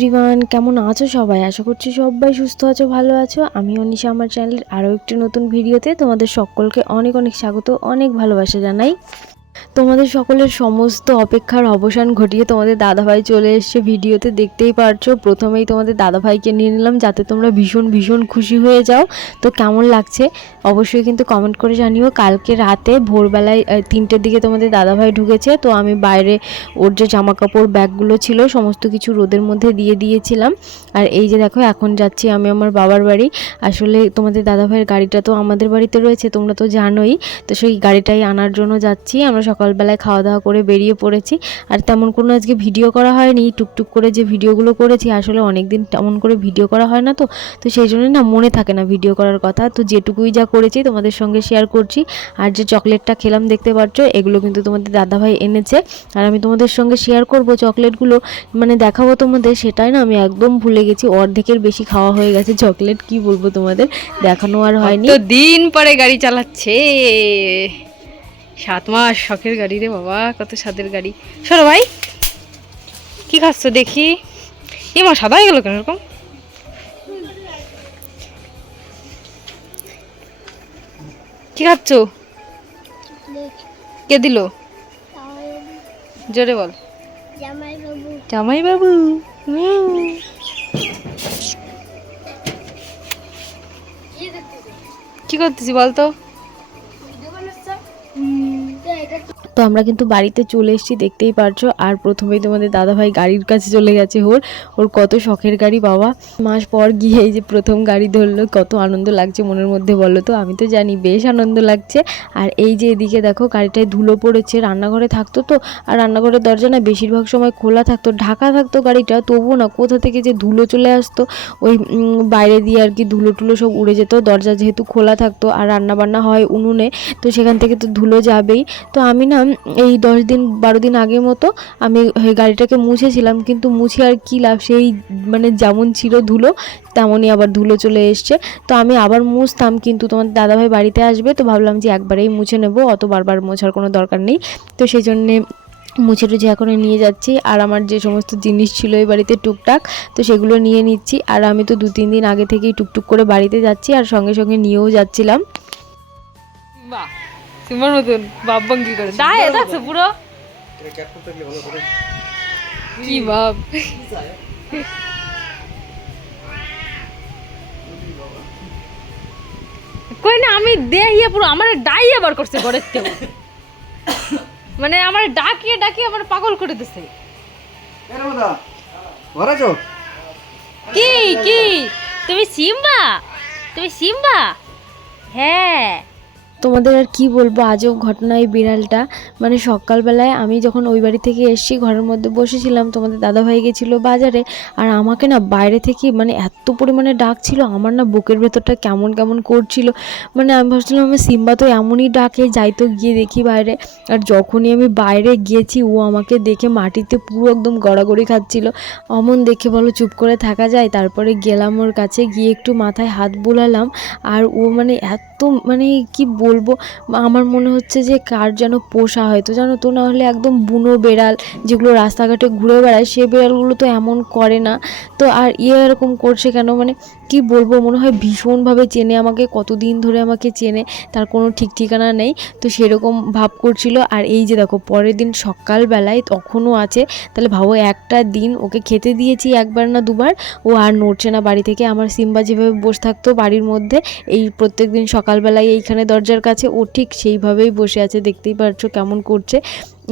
Everyone কেমন আছো সবাই? আশা করছি সবাই সুস্থ আছো, ভালো আছো। আমি অনিশা আমার চ্যানেলের আরও একটি নতুন ভিডিওতে তোমাদের সকলকে অনেক অনেক স্বাগত, অনেক ভালোবাসা জানাই। তোমাদের সকলের সমস্ত অপেক্ষার অবসান ঘটিয়ে তোমাদের দাদাভাই চলে এসছে ভিডিওতে, দেখতেই পারছ। প্রথমেই তোমাদের দাদাভাইকে নিয়ে নিলাম, যাতে তোমরা ভীষণ ভীষণ খুশি হয়ে যাও। তো কেমন লাগছে? অবশ্যই কিন্তু কমেন্ট করে জানিও। কালকে রাতে ভোরবেলায় তিনটের দিকে তোমাদের দাদাভাই ঢুকেছে। তো আমি বাইরে ওর যে জামা কাপড় ব্যাগগুলো ছিল, সমস্ত কিছু রোদের মধ্যে দিয়ে দিয়েছিলাম। আর এই যে দেখো, এখন যাচ্ছি আমি আমার বাবার বাড়ি। আসলে তোমাদের দাদাভাইয়ের গাড়িটা তো আমাদের বাড়িতে রয়েছে, তোমরা তো জানোই। তো সেই গাড়িটাই আনার জন্য যাচ্ছি। আমরা সকালবেলায় খাওয়া দাওয়া করে বেরিয়ে পড়েছি। আর তেমন কোনো আজকে ভিডিও করা হয়নি। টুকটুক করে যে ভিডিওগুলো করেছি, আসলে অনেক দিন তেমন করে ভিডিও করা হয় না তো। তো সেই জন্য না মনে থাকে না ভিডিও করার কথা। তো যেটুকুই যা করেছি তোমাদের সঙ্গে শেয়ার করছি। আর যে চকলেটটা খেলাম দেখতে পাচ্ছ, এগুলো কিন্তু তোমাদের দাদাভাই এনেছে। আর আমি তোমাদের সঙ্গে শেয়ার করব চকলেটগুলো মানে দেখাবো তোমাদের, সেটাই না আমি একদম ভুলে গেছি। অর্ধেকের বেশি খাওয়া হয়ে গেছে চকলেট কি বলব তোমাদের? দেখানো আর হয়নি। দিন পরে গাড়ি চালাচ্ছে। সাত মাস, শখের গাড়ি রে বাবা, কত স্বাদের গাড়ি। সরো ভাই, কি খাচ্ছ দেখি? এ মা, সাদা হয়ে গেল কেন এরকম? কি খাচ্ছ? কে দিল? জোরে বল। জামাই বাবু কি করতেছি বলতো? এটা তো আমরা কিন্তু বাড়িতে চলে এসেছি, দেখতেই পারছ। আর প্রথমেই তোমাদের দাদাভাই গাড়ির কাছে চলে গেছে ওর। ওর কত শখের গাড়ি, বাবা। মাস পর গিয়ে এই যে প্রথম গাড়ি ধরলো, কত আনন্দ লাগছে মনের মধ্যে, বলো তো। আমি তো জানি বেশ আনন্দ লাগছে। আর এই যে এদিকে দেখো, গাড়িটায় ধুলো পড়েছে, রান্নাঘরে থাকতো তো। আর রান্নাঘরের দরজা না বেশিরভাগ সময় খোলা থাকতো, ঢাকা থাকতো গাড়িটা, তবুও না কোথা থেকে যে ধুলো চলে আসতো, ওই বাইরে দিয়ে আর কি ধুলো টুলো সব উড়ে যেত। দরজা যেহেতু খোলা থাকতো, আর রান্না বান্না হয় উনুনে, তো সেখান থেকে তো ধুলো যাবেই। তো আমি না এই দশ দিন, বারো দিন আগের মতো আমি গাড়িটাকে মুছেছিলাম, কিন্তু মুছে আর কী লাভ? সেই মানে যেমন ছিল ধুলো, তেমনই আবার ধুলো চলে এসছে। তো আমি আবার মুছতাম, কিন্তু তোমার দাদাভাই বাড়িতে আসবে, তো ভাবলাম যে একবারেই মুছে নেব, অত বারবার মোছার কোনো দরকার নেই। তো সেই জন্যে মুছে টুছে এখন নিয়ে যাচ্ছি। আর আমার যে সমস্ত জিনিস ছিল এই বাড়িতে টুকটাক, তো সেগুলো নিয়ে নিচ্ছি। আর আমি তো দু তিন দিন আগে থেকেই টুকটুক করে বাড়িতে যাচ্ছি, আর সঙ্গে সঙ্গে নিয়েও যাচ্ছিলাম। বাহ! তোমার মতন কি করে। দায় দেখছ পুরো। কি বাপ। কই না আমি দেহিয়ে পুরো আমার ডাইয়ে বার করছে ঘরের থেকে। মানে আমার ডাকিয়ে ডাকিয়ে আমার পাগল করে দিছে। কি কি? তুমি সিম্বা? তুমি সিম্বা? হ্যাঁ। তোমাদের আর কি বলব? আজব ঘটনা এই বিড়ালটা। মানে সকালবেলায় আমি যখন ওই বাড়ি থেকে এসেছি, ঘরের মধ্যে বসেছিলাম, তোমাদের দাদাভাই গেছিল বাজারে। আর আমাকে না বাইরে থেকে মানে এত পরিমাণে ডাক ছিল আমার না বুকের ভেতরটা কেমন কেমন করছিল। মানে আমি ভাবছিলাম, আমার সিম্বা তো এমনই ডাকে, যাই তো গিয়ে দেখি বাইরে। আর যখনই আমি বাইরে গিয়েছি, ও আমাকে দেখে মাটিতে পুরো একদম গড়াগড়ি খাচ্ছিল। অমন দেখে বলো, চুপ করে থাকা যায়? তারপরে গেলাম ওর কাছে, গিয়ে একটু মাথায় হাত বোলালাম। আর ও মানে এত মানে কি বলব আমার মনে হচ্ছে যে কার যেন পোষা হয়তো জানো তো, না হলে একদম বুনো বেড়াল যেগুলো রাস্তাঘাটে ঘুরে বেড়ায়, সে বেড়ালগুলো তো এমন করে না। তো আর ইয়ে এরকম করছে কেন? মানে কি বলব, মনে হয় ভীষণভাবে চেনে আমাকে, কতদিন ধরে আমাকে চেনে, তার কোনো ঠিক ঠিকানা নেই। তো সেরকম ভাব করছিল। আর এই যে দেখো, পরের দিন সকালবেলায় তখনও আছে। তাহলে ভাবো, একটা দিন ওকে খেতে দিয়েছি একবার না দুবার, ও আর নড়ছে না বাড়ি থেকে। আমার সিম্বা যেভাবে বসে থাকতো বাড়ির মধ্যে, এই প্রত্যেক দিন সকালবেলায় এইখানে দরজার কাছে ও ঠিক সেইভাবেই বসে আছে, দেখতেই পারছ কেমন করছে।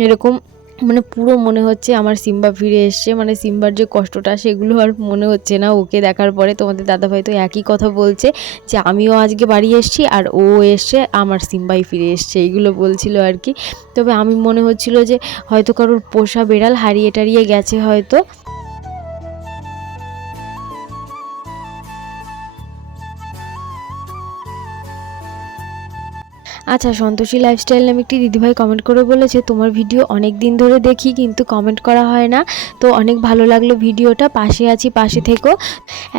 এরকম মানে পুরো মনে হচ্ছে আমার সিম্বা ফিরে এসছে মানে সিম্বার যে কষ্টটা সেগুলো আর মনে হচ্ছে না ওকে দেখার পরে। তোমাদের দাদাভাই তো একই কথা বলছে যে, আমিও আজকে বাড়ি এসছি আর ও এসছে আমার সিম্বাই ফিরে এসছে। এইগুলো বলছিল আর কি। তবে আমি মনে হচ্ছিল যে, হয়তো কারোর পোষা বেড়াল হারিয়ে টারিয়ে গেছে হয়তো। আচ্ছা সন্তোষী লাইফস্টাইল নামে একটি দিদিভাই কমেন্ট করে বলেছে, তোমার ভিডিও অনেক দিন ধরে দেখি, কিন্তু কমেন্ট করা হয় না। তো অনেক ভালো লাগল ভিডিওটা পাশে আছি, পাশে থেকো।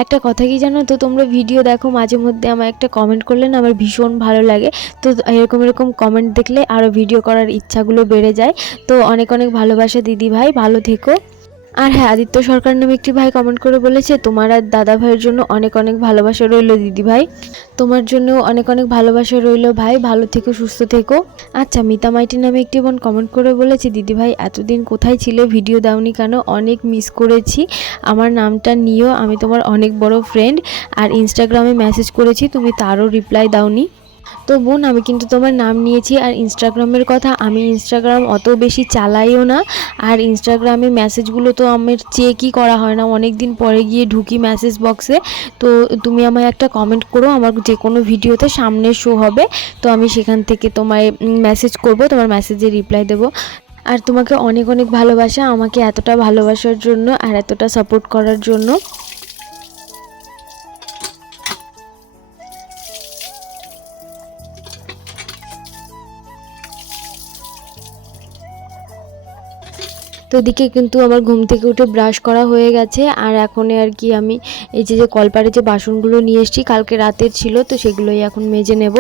একটা কথা কি জানো তো, তোমরা ভিডিও দেখো, মাঝে মধ্যে আমার একটা কমেন্ট করলে না আমার ভীষণ ভালো লাগে। তো এরকম এরকম কমেন্ট দেখলে আরও ভিডিও করার ইচ্ছাগুলো বেড়ে যায়। তো অনেক অনেক ভালোবাসা দিদিভাই, ভালো থেকো। আর হ্যাঁ আদিত্য সরকার নামে একটি ভাই কমেন্ট করে বলেছে, তোমার আর দাদা ভাইয়ের জন্য অনেক অনেক ভালোবাসা রইল, দিদি ভাই। তোমার জন্য অনেক অনেক ভালোবাসা রইল ভাই, ভালো থেকো, সুস্থ থেকো। আচ্ছা মিতা মাইটি নামে একটি বোন কমেন্ট করে বলেছে, দিদি ভাই, এতদিন কোথায় ছিলে? ভিডিও দাওনি কেন? অনেক মিস করেছি। আমার নামটা নিও, আমি তোমার অনেক বড় ফ্রেন্ড আর ইনস্টাগ্রামে মেসেজ করেছি, তুমি তারও রিপ্লাই দাওনি। তো বোন, আমি কিন্তু তোমার নাম নিয়েছি আর ইনস্টাগ্রামের কথা। আমি ইনস্টাগ্রাম অত বেশি চালাইও না। আর ইনস্টাগ্রামে মেসেজগুলো তো আমার চেকই করা হয় না। অনেক দিন পরে গিয়ে ঢুকি মেসেজ বক্সে তো তুমি আমায় একটা কমেন্ট করো, আমার যে কোনো ভিডিওতে সামনে শো হবে। তো আমি সেখান থেকে তোমায় মেসেজ করব, তোমার মেসেজে রিপ্লাই দেবো। আর তোমাকে অনেক অনেক ভালোবাসা, আমাকে এতটা ভালোবাসার জন্য আর এতটা সাপোর্ট করার জন্য। তো এদিকে কিন্তু আমার ঘুম থেকে উঠে ব্রাশ করা হয়ে গেছে। আর এখন আর কি আমি এই যে যে কলপারে যে বাসনগুলো নিয়ে এসেছি, কালকে রাতের ছিল, তো সেগুলোই এখন মেজে নেব।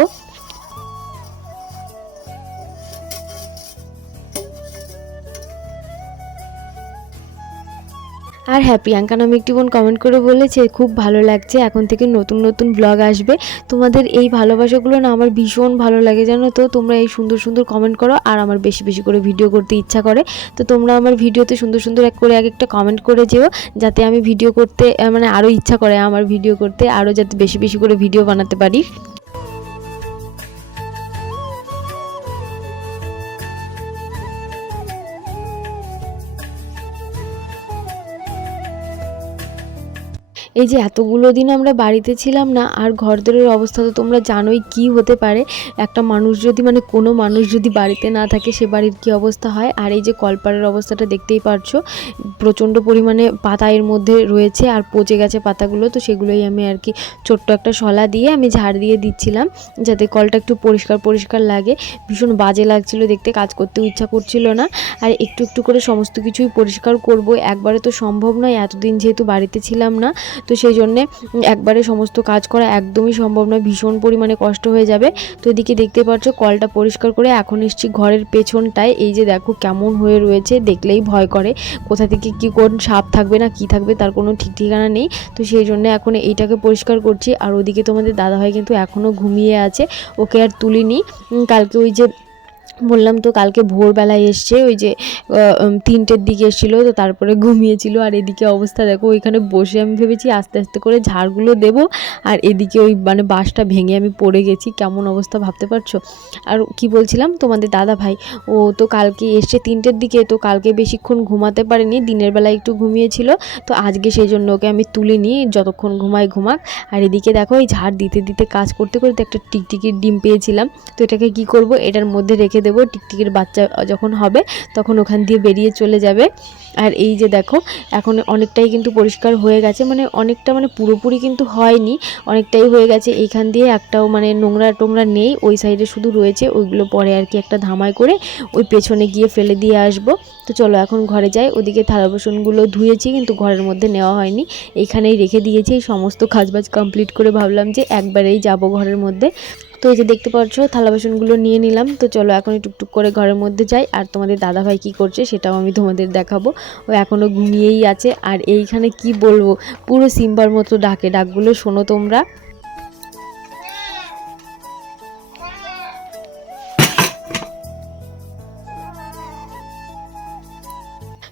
আর হ্যাঁ প্রিয়াঙ্কা একটি বোন কমেন্ট করে বলেছে, খুব ভালো লাগছে, এখন থেকে নতুন নতুন ব্লগ আসবে। তোমাদের এই ভালোবাসাগুলো না আমার ভীষণ ভালো লাগে, জানো তো? তোমরা এই সুন্দর সুন্দর কমেন্ট করো, আর আমার বেশি বেশি করে ভিডিও করতে ইচ্ছা করে। তো তোমরা আমার ভিডিওতে সুন্দর সুন্দর এক করে এক একটা কমেন্ট করে যেও, যাতে আমি ভিডিও করতে মানে আরও ইচ্ছা করে আমার ভিডিও করতে আরও যাতে বেশি বেশি করে ভিডিও বানাতে পারি। এই যে এতগুলো দিন আমরা বাড়িতে ছিলাম না, আর ঘরদোরের অবস্থা তো তোমরা জানোই কি হতে পারে। একটা মানুষ যদি মানে কোনো মানুষ যদি বাড়িতে না থাকে, সে বাড়ির কী অবস্থা হয়? আর এই যে কলপারের অবস্থাটা দেখতেই পারছ, প্রচণ্ড পরিমাণে পাতা এর মধ্যে রয়েছে আর পচে গেছে পাতাগুলো, তো সেগুলোই আমি আর কি ছোট্ট একটা শলা দিয়ে আমি ঝাড় দিয়ে দিচ্ছিলাম, যাতে কলটা একটু পরিষ্কার পরিষ্কার লাগে। ভীষণ বাজে লাগছিল দেখতে, কাজ করতেও ইচ্ছা করছিল না। আর একটু একটু করে সমস্ত কিছুই পরিষ্কার করব, একবারে তো সম্ভব নয়, এতদিন যেহেতু বাড়িতে ছিলাম না তো সেই জন্যে একবারে সমস্ত কাজ করা একদমই সম্ভব নয়। ভীষণ পরিমাণে কষ্ট হয়ে যাবে। তো এদিকে দেখতে পাচ্ছ, কলটা পরিষ্কার করে এখন এসছি ঘরের পেছনটায়। এই যে দেখো কেমন হয়ে রয়েছে, দেখলেই ভয় করে। কোথা থেকে কি কোন সাপ থাকবে না কি থাকবে তার কোনো ঠিক ঠিকানা নেই। তো সেই জন্য এখন এইটাকে পরিষ্কার করছি। আর ওদিকে তোমাদের দাদাভাই কিন্তু এখনও ঘুমিয়ে আছে। ওকে আর তুলিনি। কালকে ওই যে বললাম তো কালকে ভোরবেলায় এসছে, ওই যে তিনটের দিকে এসেছিল, তো তারপরে ঘুমিয়েছিল। আর এদিকে অবস্থা দেখো, ওইখানে বসে আমি ভেবেছি আস্তে আস্তে করে ঝাড়গুলো দেব, আর এদিকে ওই মানে বাঁশটা ভেঙে আমি পড়ে গেছি। কেমন অবস্থা ভাবতে পারছ? আর কি বলছিলাম তোমাদের দাদা ভাই, ও তো কালকে এসছে তিনটের দিকে, তো কালকে বেশিক্ষণ ঘুমাতে পারেনি, দিনের বেলায় একটু ঘুমিয়েছিল, তো আজকে সেই জন্য ওকে আমি তুলে তুলিনি, যতক্ষণ ঘুমাই ঘুমাক। আর এদিকে দেখো, এই ঝাড় দিতে দিতে কাজ করতে করতে একটা টিকটিকির ডিম পেয়েছিলাম, তো এটাকে কি করব, এটার মধ্যে রেখে দেবো, টিকটিকির বাচ্চা যখন হবে তখন ওখান দিয়ে বেরিয়ে চলে যাবে। আর এই যে দেখো, এখন অনেকটাই কিন্তু পরিষ্কার হয়ে গেছে মানে অনেকটা মানে পুরোপুরি কিন্তু হয়নি, অনেকটাই হয়ে গেছে। এইখান দিয়ে একটাও মানে নোংরা টোংরা নেই, ওই সাইডে শুধু রয়েছে ওইগুলো পরে আর কি একটা ধামাই করে ওই পেছনে গিয়ে ফেলে দিয়ে আসব। তো চলো এখন ঘরে যাই, ওদিকে থালা বাসনগুলো ধুয়েছি কিন্তু ঘরের মধ্যে নেওয়া হয়নি। এইখানেই রেখে দিয়েছি, এই সমস্ত কাজবাজ কমপ্লিট করে ভাবলাম যে একবারেই যাব ঘরের মধ্যে। তো এই যে দেখতে পাচ্ছ, থালা বাসনগুলো নিয়ে নিলাম। তো চলো এখন টুকটুক করে ঘরের মধ্যে যাই। আর তোমাদের দাদাভাই কী করছে সেটাও আমি তোমাদের দেখাবো। ও এখনও ঘুমিয়েই আছে। আর এইখানে কি বলব, পুরো সিম্বার মতো ডাকে, ডাকগুলো শোনো তোমরা।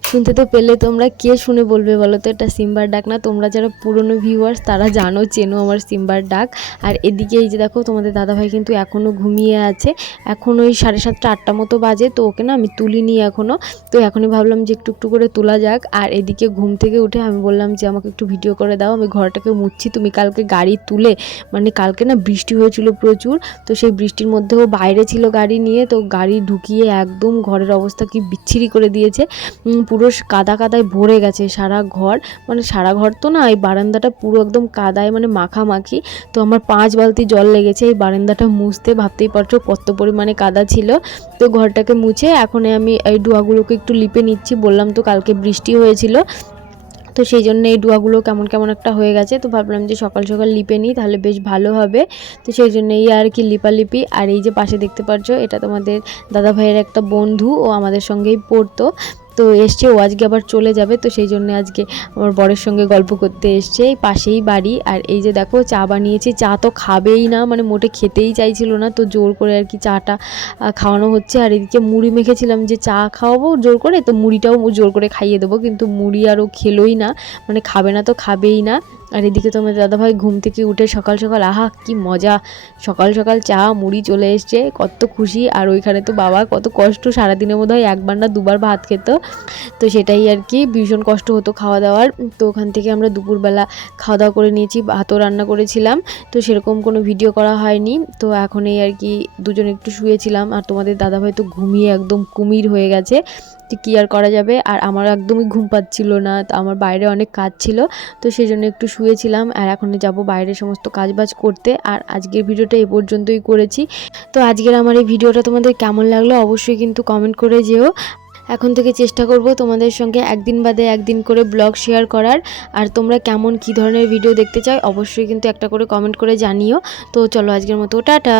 শুনতে তো পেলে, তোমরা কে শুনে বলবে বলো তো? এটা সিম্বার ডাক না, তোমরা যারা পুরনো ভিউয়ার্স তারা জানো, চেনো আমার সিম্বার ডাক। আর এদিকে এই যে দেখো, তোমাদের দাদাভাই কিন্তু এখনও ঘুমিয়ে আছে। এখন ওই সাড়ে সাতটা, আটটা মতো বাজে, তো ওকে না আমি তুলিনি এখনও তো এখনই ভাবলাম যে একটু একটু করে তোলা যাক। আর এদিকে ঘুম থেকে উঠে আমি বললাম যে, আমাকে একটু ভিডিও করে দাও, আমি ঘরটাকে মুছছি। তুমি কালকে গাড়ি তুলে মানে কালকে না বৃষ্টি হয়েছিল প্রচুর, তো সেই বৃষ্টির মধ্যেও বাইরে ছিল গাড়ি নিয়ে, তো গাড়ি ঢুকিয়ে একদম ঘরের অবস্থা কি বিচ্ছিরি করে দিয়েছে। পুরো কাদা কাদায় ভরে গেছে সারা ঘর। মানে সারা ঘর তো না, এই বারান্দাটা পুরো একদম কাদায় মানে মাখামাখি। তো আমার পাঁচ বালতি জল লেগেছে, এই বারান্দাটা মুছতে ভাবতেই পারছ কত পরিমাণে কাদা ছিল। তো ঘরটাকে মুছে এখন আমি এই ডুয়াগুলোকে একটু লিপে নিচ্ছি, বললাম তো কালকে বৃষ্টি হয়েছিল। তো সেই জন্য এই ডুয়াগুলো কেমন কেমন একটা হয়ে গেছে, তো ভাবলাম যে সকাল সকাল লিপে নিই, তাহলে বেশ ভালো হবে। তো সেই জন্য এই আর কি লিপালিপি। আর এই যে পাশে দেখতে পাচ্ছ এটা তোমাদের দাদা ভাইয়ের একটা বন্ধু, ও আমাদের সঙ্গেই পড়তো। তো এসছে, ও আজকে আবার চলে যাবে, তো সেই জন্য আজকে আমার বরের সঙ্গে গল্প করতে এসছে। এই পাশেই বাড়ি, আর এই যে দেখো, চা বানিয়েছি, চা তো খাবেই না মানে মোটে খেতেই চাইছিল না, তো জোর করে আর কি চাটা খাওয়ানো হচ্ছে। আর এদিকে মুড়ি মেখেছিলাম যে চা খাওয়াবো জোর করে, তো মুড়িটাও জোর করে খাইয়ে দেবো, কিন্তু মুড়ি আরও খেলোই না মানে খাবে না তো খাবেই না। আর এদিকে তো তোমার দাদাভাই ঘুম থেকে উঠে সকাল সকাল, আহা, কি মজা। সকাল সকাল চা, মুড়ি চলে এসছে, কত খুশি। আর ওইখানে তো বাবা কত কষ্ট, সারাদিনে বোধ হয় একবার না দুবার ভাত খেত। তো সেটাই আর কি, ভীষণ কষ্ট হতো খাওয়া দাওয়ার। তো ওখান থেকে আমরা দুপুরবেলা খাওয়া দাওয়া করে নিয়েছি, ভাতও রান্না করেছিলাম। তো সেরকম কোনো ভিডিও করা হয়নি। তো এখন এই আর কি দুজন একটু শুয়েছিলাম। আর তোমাদের দাদাভাই তো ঘুমিয়ে একদম কুমির হয়ে গেছে। তো কী আর করা যাবে। আর আমার একদমই ঘুম পাচ্ছিল না, তো আমার বাইরে অনেক কাজ ছিল, তো সেই জন্য একটু শুয়েছিলাম। আর এখন যাব বাইরে সমস্ত কাজবাজ করতে। আর আজকের ভিডিওটা এ পর্যন্তই করেছি। তো আজকের আমার এই ভিডিওটা তোমাদের কেমন লাগল অবশ্যই কিন্তু কমেন্ট করে যেও। এখন থেকে চেষ্টা করব তোমাদের সঙ্গে একদিন বাদে একদিন করে ব্লগ শেয়ার করার। আর তোমরা কেমন কী ধরনের ভিডিও দেখতে চাও অবশ্যই কিন্তু একটা করে কমেন্ট করে জানিও। তো চলো আজকের মতো, টাটা!